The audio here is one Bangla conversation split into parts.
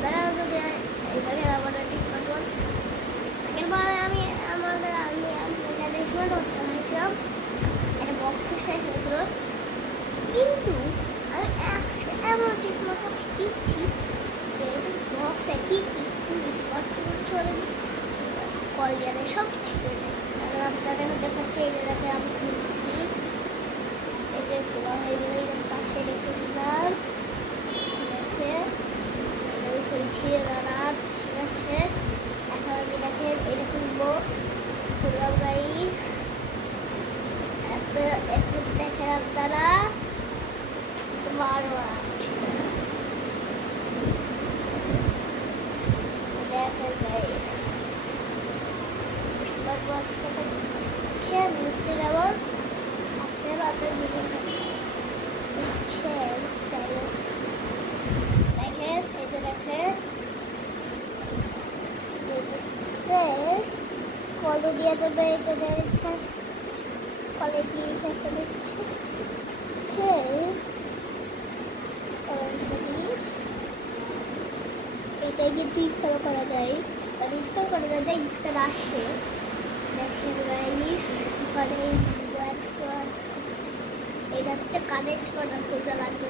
আপনারা যদি এটাকে আমাদের স্মার্ট ওয়াচ এরপরে আমি আপনাদের স্মার্ট ওয়াচ বানাইছিলাম, এটা বক্স শেষ হয়েছিল, কিন্তু আমি এমন একটি স্মার্ট ওয়াচ কিনছি যে এটা বক্সে কি স্মার্ট ওয়াচ কল দিয়ে দেয়, সব কিছু করে দেয়। আপনাদের দেখাচ্ছি এই জায়গাতে আমি খুলছি, এই যে খোলা হয়ে গেল, এটার পাশে রেখে দিলাম, রেখে খুলছি দাঁড়া, ঠিক আছে। এখন আমি দেখেন এটা খুলবো, খুললাম গাইস। এখন দেখেন আপনারা স্মার্ট ওয়াচ, দেখেন গাইস স্মার্ট ওয়াচটাকে হচ্ছে নিচে লেভেল আসে আপনার দিকে হচ্ছে দেখেন, এই যে দেখেন কল দিয়ে যাবে, এটা দেখছে কলে কি লিখেছে দেখছে এটা কিন্তু স্ক্যান করা যায়, আর স্ক্যান করা যায়, স্ক্যান আসে। দেখেন গাইস এখানে ব্ল্যাক সোয়াচ, এটা হচ্ছে কানেক্ট করা কোনটা লাগবে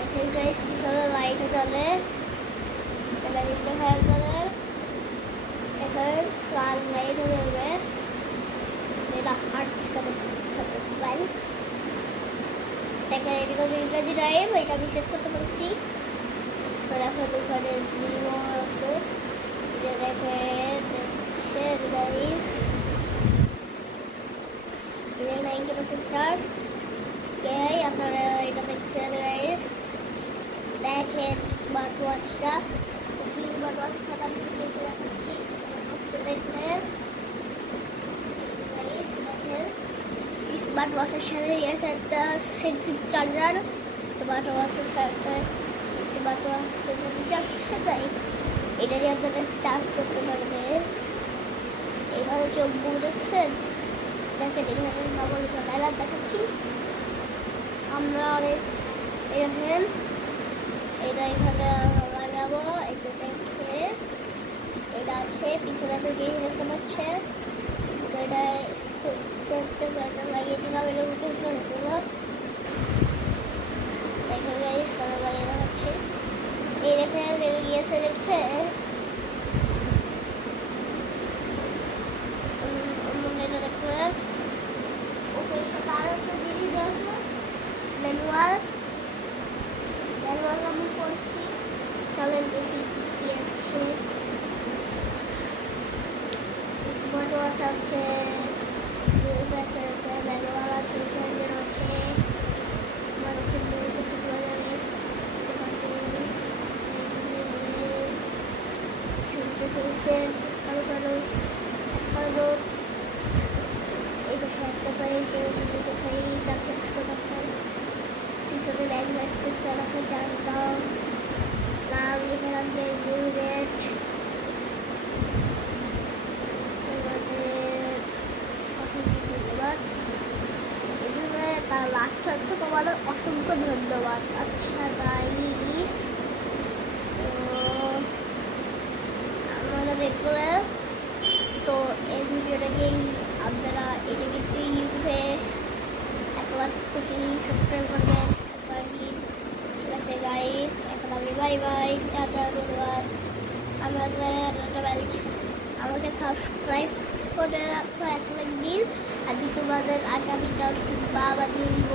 দেখেন গাইস পিছনে লাইট জ্বলে, এটা দেখতে হয় আপনাদের, এখানে লাল লাইট জ্বলবে, এটা হার্টস কানেক্ট হবে মোবাইল। দেখেন এটা কোনো ইংরাজি টাইপ, এটা আমি সেট করতে পারছি। দেখো ওখানে ভিভো আছে, এটা দেখেন দেখছে গাইস, এটা 90% চার্জ। আপনারা এটা দেখছেন গাইস, দেখেন স্মার্ট ওয়াচটা, স্মার্ট ওয়াচটা আমি দেখে দেখাচ্ছি, দেখেন স্মার্ট ওয়াচের সাথে আছে একটা সেক্সি চার্জার, স্মার্ট ওয়াচের সাথে স্মার্ট ওয়াচের যদি চার্জ শেষ যায় এটা দিয়ে আপনারা চার্জ করতে পারবে। এইভাবে চোখ মুখ দেখছেন, দেখেন এখানে ডবল কালার দেখাচ্ছি আমরা, দেখেন এটা এখানে লাগাবো, এটা দেখে এটা আছে পিছনে একটা জিনিস দেখতে পাচ্ছে, এটা সেটটা লাগিয়ে দিলাম, এটা উঠে হয়েছিল। দেখে গাইস কালার লাগিয়ে দেখাচ্ছে, এই দেখে লেগে গিয়েছে দেখছে, এটা দেখবেন ওকে সাথে আরো একটা জিনিস আছে ম্যানুয়াল আমি করছি, চলেন দেখি কি আছে। স্মার্ট ওয়াচ আছে, ম্যানুয়াল আছে, চার্জার আছে, আমার হচ্ছে কিছু প্রয়োজনে চলছে ভালো ভালো ভালো। এই পাশে একটা সাইড, দুটো সাইড, চারটে পাশে পিছনে ব্যাগ আছে, চারশো চার্জ দাও, নাম লিখে রাখবে রেট, তার লাস্ট হচ্ছে তোমাদের অসংখ্য ধন্যবাদ। আচ্ছা গাইস আমরা দেখলে তো এই ভিডিওটাকেই আপনারা এটা কিন্তু ইউটিউবে 1 লাখ খুশি সাবস্ক্রাইব করবেন, ঠিক আছে গাইস। এখন আমি বাই বাই, টাটা, ধন্যবাদ। আমাকে সাবস্ক্রাইব করে রাখো 1 লাখ দিন, আমি তোমাদের আগামীকাল বাবা দিব।